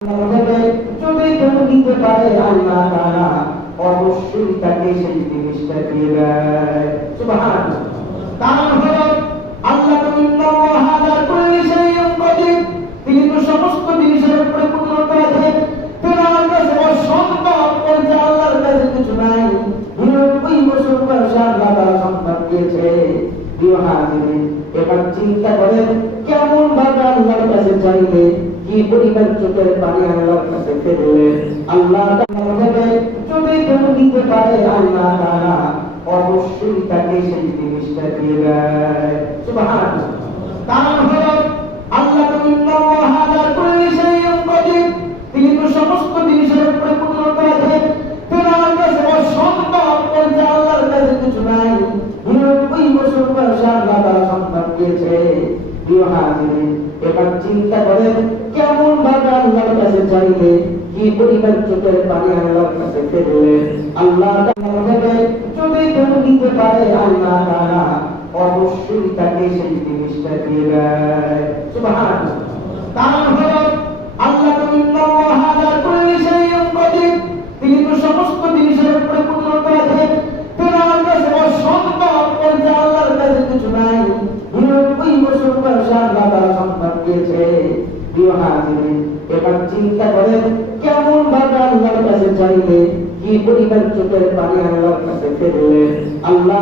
যদি কেউ দিতে পারে আল্লাহ তাআলা অবশ্যই তাকে সেই জিনিসটা দিয়ে দেয়। সুবহানাল্লাহ। কারণ হলো আল্লাহ ইন্নাল্লাহা আলা কুল্লি শাইইন কাদির, তিনি তো সমস্ত জিনিসের উপরে কুদরত রাখেন। ফেরাউন কাছে অসম্ভব বলতে আল্লাহর কাছে কিছু নাই। ৯৯ বছর বয়সে আল্লাহ তাআলা সন্তান দিয়েছে। প্রিয় হাজিরিন, এবার চিন্তা করেন কেমন ভাবে আল্লাহর কাছে চাইলে কি পরিমাণ চোখের পানি আল্লাহর কাছে ফেললেন। আল্লাহ তাআলা যদি কেউ দিতে পারে আল্লাহ তাআলা অবশ্যই তাকে সেই জিনিসটা দিয়ে দেয়। সুবহানাল্লাহ। কারণ হলো আল্লাহ ইন্নাল্লাহা আলা কুল্লি শাইইন কাদির, তিনি তো সমস্ত জিনিসের উপরে কুদরত রাখেন। ফেরাউন কাছে অসম্ভব বলতে আল্লাহর কাছে কিছু নাই। ৯৯ বছর বয়সে আল্লাহ তাআলা সন্তান দিয়েছে। প্রিয় হাজিরিন, এবার চিন্তা করেন কেমন ভাবে আল্লাহর কাছে চাইলে কি পরিমাণ চোখের পানি আল্লাহর কাছে ফেললেন। আল্লাহ তাআলা যদি কেউ দিতে পারে আল্লাহ তাআলা অবশ্যই তাকে সেই জিনিসটা দিয়ে দেয়। সুবহানাল্লাহ। কারণ হলো আল্লাহ ইন্নাল্লাহা আলা কুল্লি শাইইন কাদির, তিনি তো সমস্ত জিনিসের উপরে কুদরত রাখেন। ফেরাউন কাছে অসম্ভব বলতে আল্লাহর কাছে কিছু নাই। ৯৯ বছর বয়সে আল্লাহ তাআলা সন্তান দিয়েছে। প্রিয় হাজিরিন, এবার চিন্তা করেন কেমন ভাবে আল্লাহর কাছে চাইলে কি পরিমাণ চোখের পানি আল্লাহর কাছে ফেললেন। আল্লাহ